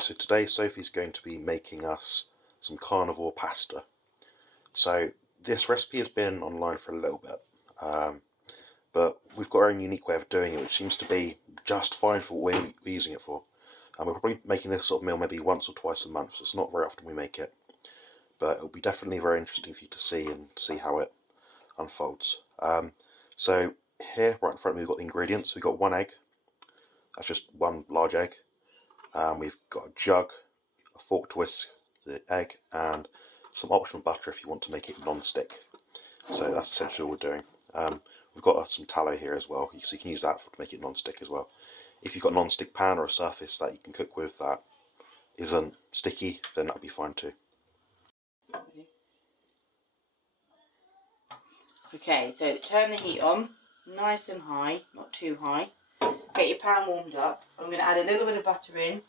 Right, so today Sophie's going to be making us some carnivore pasta. So this recipe has been online for a little bit, but we've got our own unique way of doing it, which seems to be just fine for what we're using it for. And we're probably making this sort of meal maybe once or twice a month, so it's not very often we make it. But it'll be definitely very interesting for you to see and to see how it unfolds. So here, right in front of me, we've got the ingredients. We've got 1 egg. That's just one large egg. We've got a jug, a fork to whisk the egg, and some optional butter if you want to make it non-stick. So that's essentially all we're doing. We've got some tallow here as well, so you can use that to make it non-stick as well. If you've got a non-stick pan or a surface that you can cook with that isn't sticky, then that'll be fine too. Okay, so turn the heat on, nice and high, not too high. Get your pan warmed up. I'm going to add a little bit of butter in,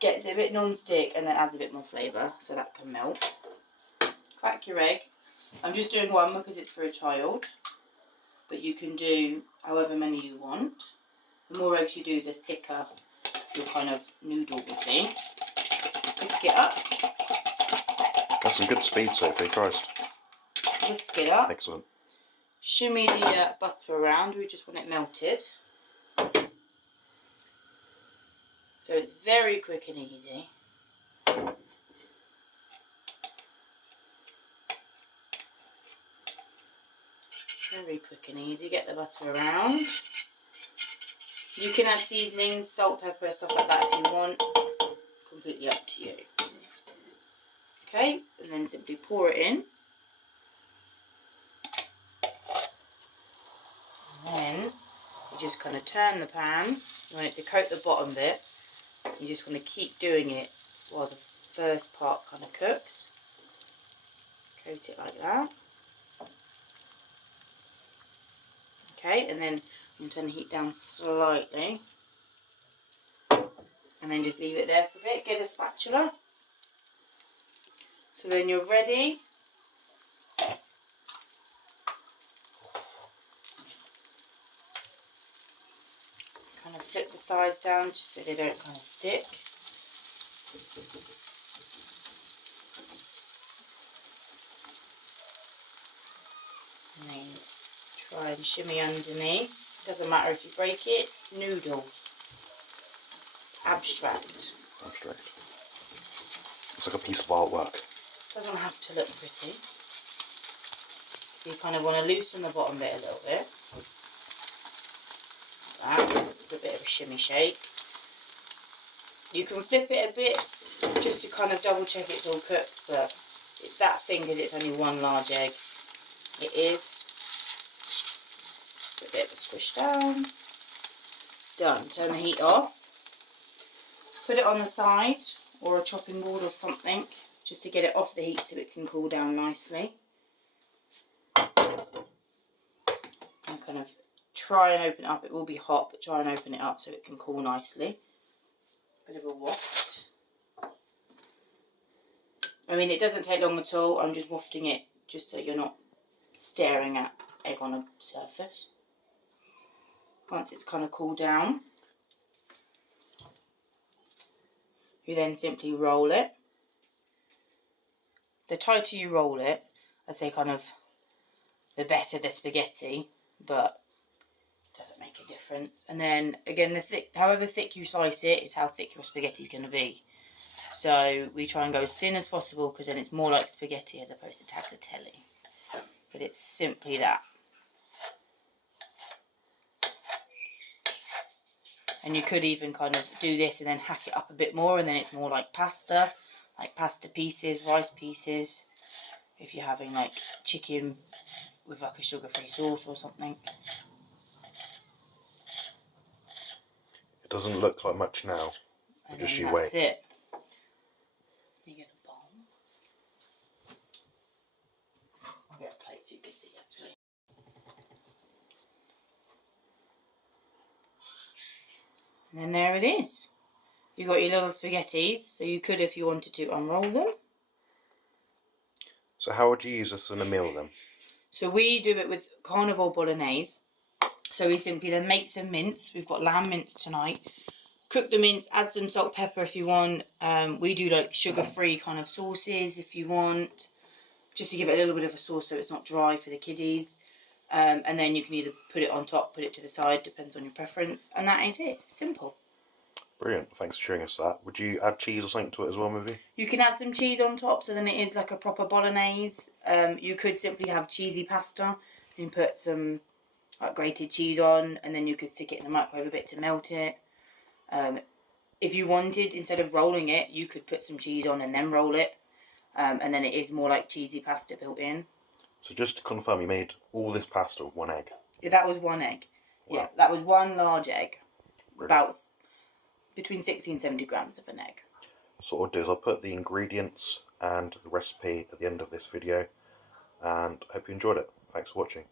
gets it a bit non-stick, and then adds a bit more flavour so that can melt. Crack your egg. I'm just doing one because it's for a child, but you can do however many you want. The more eggs you do, the thicker your kind of noodle will be. Whisk it up. That's some good speed, Sophie, Christ. Whisk it up. Excellent. Shimmy the butter around, we just want it melted. So it's very quick and easy. Very quick and easy, get the butter around. You can add seasonings, salt, pepper, stuff like that if you want. Completely up to you. Okay, and then simply pour it in. And then you just kind of turn the pan. You want it to coat the bottom bit. You just want to keep doing it while the first part kind of cooks. Coat it like that. Okay, and then I'm going to turn the heat down slightly. And then just leave it there for a bit. Get a spatula. So then you're ready. Kind of flip the sides down just so they don't kind of stick. And then try and shimmy underneath. Doesn't matter if you break it. Noodles. Abstract. Abstract. It's like a piece of artwork. Doesn't have to look pretty. You kind of want to loosen the bottom bit a little bit. Like that. A bit of a shimmy shake. You can flip it a bit just to kind of double check it's all cooked, but it's that thing because it's only one large egg. It is. A bit of a squish down. Done. Turn the heat off. Put it on the side or a chopping board or something just to get it off the heat so it can cool down nicely. And kind of try and open it up. It will be hot, but try and open it up so it can cool nicely. Bit of a waft. I mean, it doesn't take long at all. I'm just wafting it just so you're not staring at egg on a surface. Once it's kind of cooled down, you then simply roll it. The tighter you roll it, I'd say kind of the better the spaghetti, but it doesn't make a difference. And then again, however thick you slice it is how thick your spaghetti is going to be. So we try and go as thin as possible because then it's more like spaghetti as opposed to tagliatelle. But it's simply that. And you could even kind of do this and then hack it up a bit more, and then it's more like pasta pieces, rice pieces. If you're having like chicken with like a sugar-free sauce or something. It doesn't look like much now, but just you wait. That's it. You get a bowl. I'll get a plate so you can see actually. And then there it is. You've got your little spaghettis, so you could, if you wanted to, unroll them. So how would you use this in a meal then? So we do it with carnivore bolognese. So we simply then make some mince. We've got lamb mince tonight. Cook the mince, add some salt, pepper if you want. We do like sugar-free kind of sauces if you want, just to give it a little bit of a sauce so it's not dry for the kiddies. And then you can either put it on top, put it to the side, depends on your preference. And that is it. Simple. Brilliant. Thanks for showing us that. Would you add cheese or something to it as well, maybe? You can add some cheese on top, so then it is like a proper bolognese. You could simply have cheesy pasta and put some like grated cheese on, and then you could stick it in the microwave a bit to melt it. If you wanted, instead of rolling it, you could put some cheese on and then roll it. And then it is more like cheesy pasta built in. So just to confirm, you made all this pasta with 1 egg? Yeah, that was 1 egg. Wow. Yeah, that was 1 large egg. Brilliant. About between 60 and 70 grams of an egg. So what I'll do is I'll put the ingredients and the recipe at the end of this video, and I hope you enjoyed it. Thanks for watching.